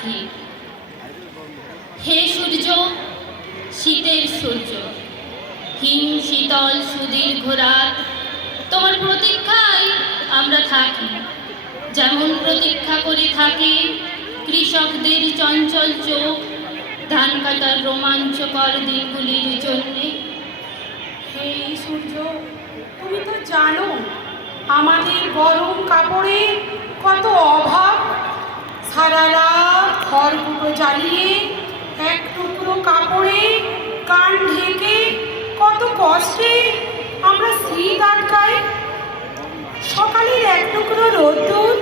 প্রার্থী হে সূর্য, শীতের সূর্য, হিম শীতল সুদীর্ঘ রাত, তোমার প্রতীক্ষায় আমরা থাকি। যেমন প্রতীক্ষা করে থাকে কৃষকদের চঞ্চল চোখ, ধান কাটার রোমাঞ্চকর দিনগুলির জন্যে। হে সূর্য, তুমি তো জানো, আমাদের গরম কাপড়ে খড়গুলো জ্বালিয়ে এক টুকরো কাপড়ে কান ঢেকে কত কষ্টে আমরা শীত আটকাই সকালের এক টুকরো রোদ্দুর,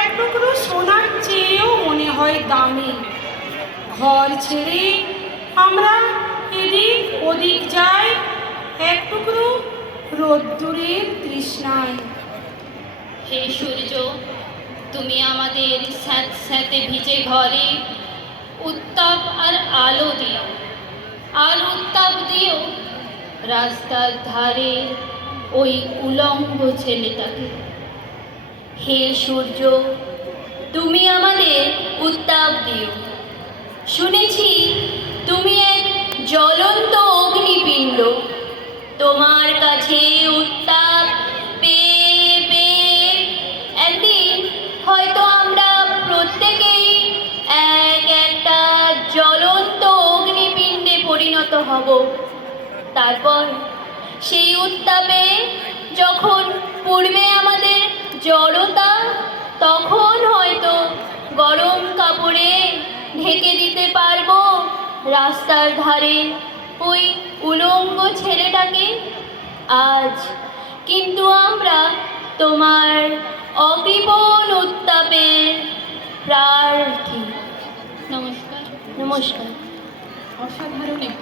এক টুকরো সোনার চেয়েও মনে হয় দামি। ঘর ছেড়ে আমরা এদিক ওদিক যাই, এক টুকরো রোদ্দুরের তৃষ্ণায়। হে সূর্য তুমি আমাদের স্যাঁত স্যাঁতে ভিজে ঘরে উত্তাপ আর আলো দিও, আর উত্তাপ দিও রাস্তার ধারে ওই উলঙ্গ ছেলেটাকে। হে সূর্য, তুমি আমাদের উত্তাপ দিও। শুনেছি তুমি এক জ্বলন্ত অগ্নিপিণ্ড। তোমার কাছে উত্তাপ পরিণত হব। তারপর সেই উত্তাপে যখন পূর্বে আমাদের জড়তা, তখন হয়তো গরম কাপড়ে ঢেকে দিতে পারব। রাস্তার ধারে ওই উলঙ্গ ছেলেটাকে আজ। কিন্তু আমরা তোমার অকৃপণ উত্তাপের প্রার্থী। নমস্কার। নমস্কার। অসাধারণ